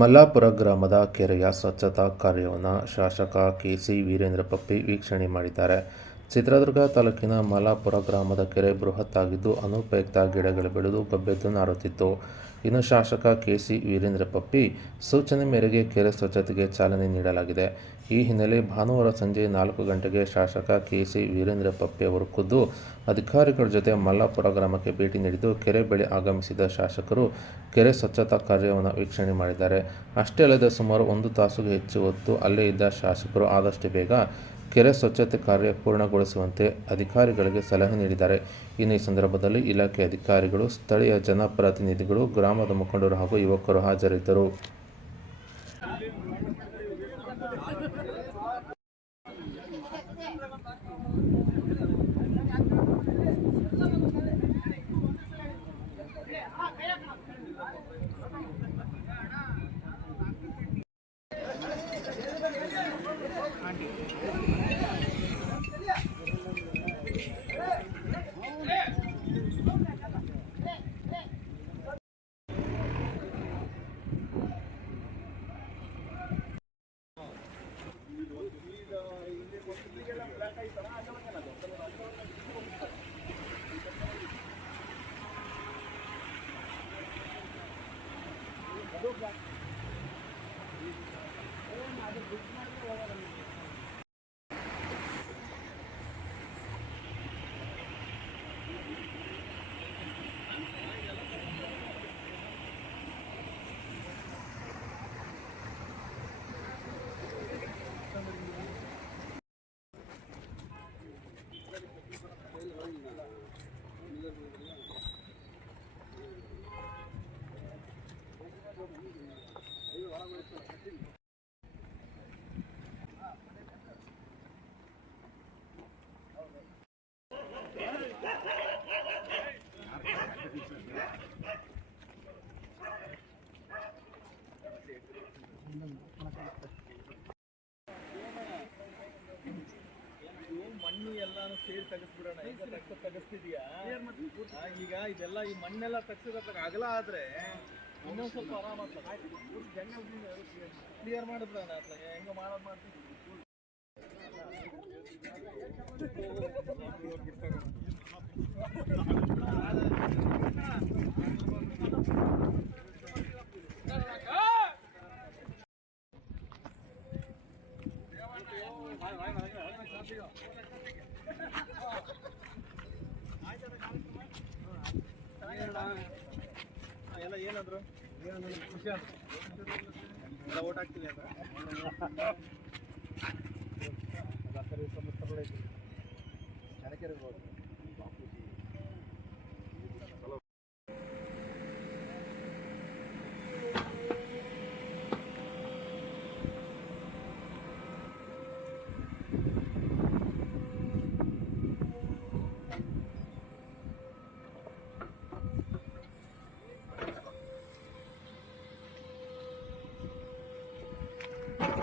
ಮಲ್ಲಾಪುರ ಗ್ರಾಮದ ಕೆರೆಯ ಸ್ವಚ್ಛತಾ ಕಾರ್ಯವನ್ನು ಶಾಸಕ ಕೆಸಿ ವೀರೇಂದ್ರ ಪಪ್ಪಿ ವೀಕ್ಷಣೆ ಮಾಡಿದ್ದಾರೆ. ಚಿತ್ರದುರ್ಗ ತಾಲೂಕಿನ ಮಲ್ಲಾಪುರ ಗ್ರಾಮದ ಕೆರೆ ಬೃಹತ್ತಾಗಿದ್ದು, ಅನುಪಯುಕ್ತ ಗಿಡಗಳು ಬೆಳೆದು ಗಬ್ಬೆದ್ದು ನಾರುತ್ತಿತ್ತು. ಇನ್ನು ಶಾಸಕ ಕೆಸಿ ವೀರೇಂದ್ರ ಪಪ್ಪಿ ಸೂಚನೆ ಮೇರೆಗೆ ಕೆರೆ ಸ್ವಚ್ಛತೆಗೆ ಚಾಲನೆ ನೀಡಲಾಗಿದೆ. ಈ ಹಿನ್ನೆಲೆ ಭಾನುವಾರ ಸಂಜೆ ನಾಲ್ಕು ಗಂಟೆಗೆ ಶಾಸಕ ಕೆಸಿ ವೀರೇಂದ್ರ ಪಪ್ಪಿ ಅವರು ಖುದ್ದು ಅಧಿಕಾರಿಗಳ ಜೊತೆ ಮಲ್ಲಾಪುರ ಗ್ರಾಮಕ್ಕೆ ಭೇಟಿ ನೀಡಿದ್ದು ಕೆರೆ ಬಳಿ ಆಗಮಿಸಿದ ಶಾಸಕರು ಕೆರೆ ಸ್ವಚ್ಛತಾ ಕಾರ್ಯವನ್ನು ವೀಕ್ಷಣೆ ಮಾಡಿದ್ದಾರೆ. ಅಷ್ಟೇ ಅಲ್ಲದೆ ಸುಮಾರು ಒಂದು ತಾಸುಗೂ ಹೆಚ್ಚು ಹೊತ್ತು ಅಲ್ಲೇ ಇದ್ದ ಶಾಸಕರು ಆದಷ್ಟು ಬೇಗ ಕೆರೆ ಸ್ವಚ್ಛತೆ ಕಾರ್ಯ ಪೂರ್ಣಗೊಳಿಸುವಂತೆ ಅಧಿಕಾರಿಗಳಿಗೆ ಸಲಹೆ ನೀಡಿದ್ದಾರೆ. ಇನ್ನು ಈ ಸಂದರ್ಭದಲ್ಲಿ ಇಲಾಖೆ ಅಧಿಕಾರಿಗಳು, ಸ್ಥಳೀಯ ಜನಪ್ರತಿನಿಧಿಗಳು, ಗ್ರಾಮದ ಮುಖಂಡರು ಹಾಗೂ ಯುವಕರು ಹಾಜರಿದ್ದರು. Good luck. ಮಣ್ಣು ಎಲ್ಲಾನು ಸೇರಿ ತೆಗೆಸ್ಬಿಡೋಣ ಈಗ ತೆಗ್ಸ ತೆಗೆಸ್ತಿದ್ಯಾ ಆ, ಈಗ ಇದೆಲ್ಲ ಈ ಮಣ್ಣೆಲ್ಲ ತೆಗ್ಸಿದ್ರೆ ಅಗಲ ಆದ್ರೆ ಇನ್ನೊಂದ್ ಸ್ವಲ್ಪ ಆರಾಮ ಕ್ಲಿಯರ್ ಮಾಡಿದ್ರಣ ಅತ್ಲಾಗೆ ಹೆಂಗ ಮಾಡೋದು ಮಾಡ್ತೀವಿ ಆ, ಎಲ್ಲ ಏನಾದ್ರು? ಖುಷಿ ಎಲ್ಲ ಓಟ್ ಹಾಕ್ತೀನಿ ಅಂತ ಸರ್ವಿಸ್ ಐತಿ ಹೋಗಿ